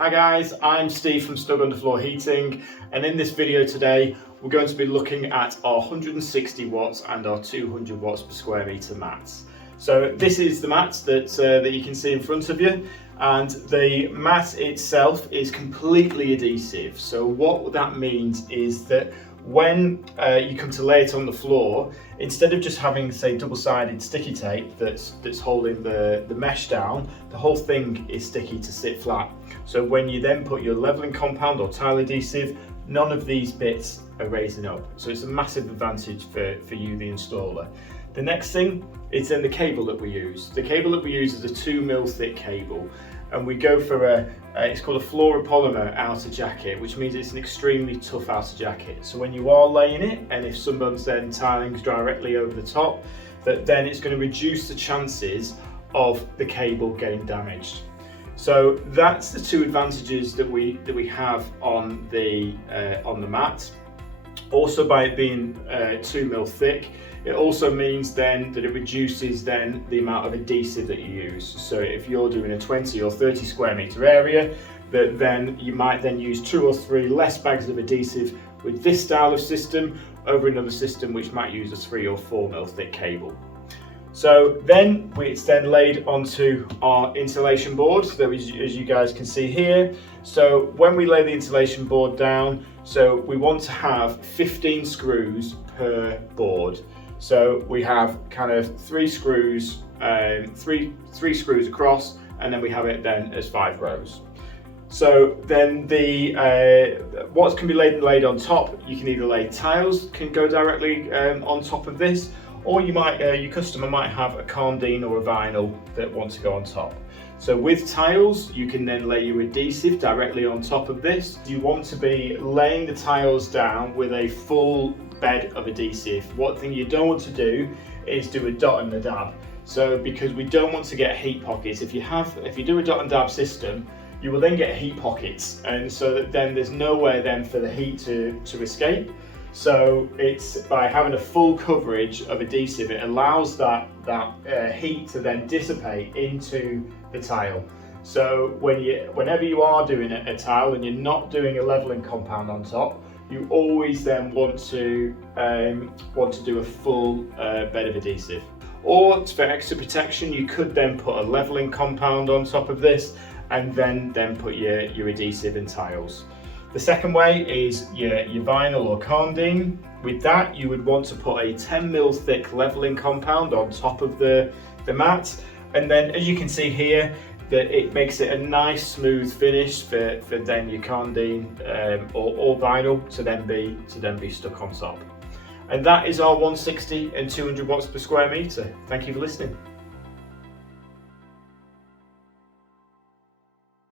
Hi guys, I'm Steve from Snug Underfloor Heating, and in this video today we're going to be looking at our 160 watts and our 200 watts per square metre mats. So this is the mat that you can see in front of you, and the mat itself is completely adhesive. So what that means is that when you come to lay it on the floor, instead of just having, say, double-sided sticky tape that's holding the mesh down, the whole thing is sticky to sit flat. So when you then put your leveling compound or tile adhesive, none of these bits are raising up. So it's a massive advantage for you, the installer. The next thing is then the cable that we use. The cable that we use is a 2mm thick cable, and we go for it's called a fluoropolymer outer jacket, which means it's an extremely tough outer jacket. So when you are laying it, and if someone's then tiling directly over the top, then it's going to reduce the chances of the cable getting damaged. So that's the two advantages that we have on the mat. Also, by it being 2mm thick, it also means then that it reduces then the amount of adhesive that you use. So if you're doing a 20 or 30 square metre area, then you might then use 2 or 3 less bags of adhesive with this style of system over another system which might use a 3 or 4mm thick cable. So then it's then laid onto our insulation board, so as you guys can see here. So when we lay the insulation board down, so we want to have 15 screws per board. So we have kind of 3 screws, three screws across, and then we have it then as 5 rows. So then what can be laid on top, you can either lay tiles, can go directly on top of this, or you might your customer might have a Karndean or a vinyl that wants to go on top. So with tiles, you can then lay your adhesive directly on top of this. You want to be laying the tiles down with a full bed of adhesive. One thing you don't want to do is do a dot and a dab. So because we don't want to get heat pockets. If you do a dot and dab system, you will then get heat pockets, and so that then there's nowhere then for the heat to escape. So it's by having a full coverage of adhesive, it allows that heat to then dissipate into the tile. So whenever you are doing a tile and you're not doing a leveling compound on top, you always then want to do a full bed of adhesive. Or for extra protection, you could then put a leveling compound on top of this, and then put your adhesive in tiles. The second way is your vinyl or Karndean. With that, you would want to put a 10mm thick leveling compound on top of the mat, and then as you can see here, that it makes it a nice smooth finish for then your Karndean or vinyl to then be stuck on top. And that is our 160 and 200 watts per square metre. Thank you for listening.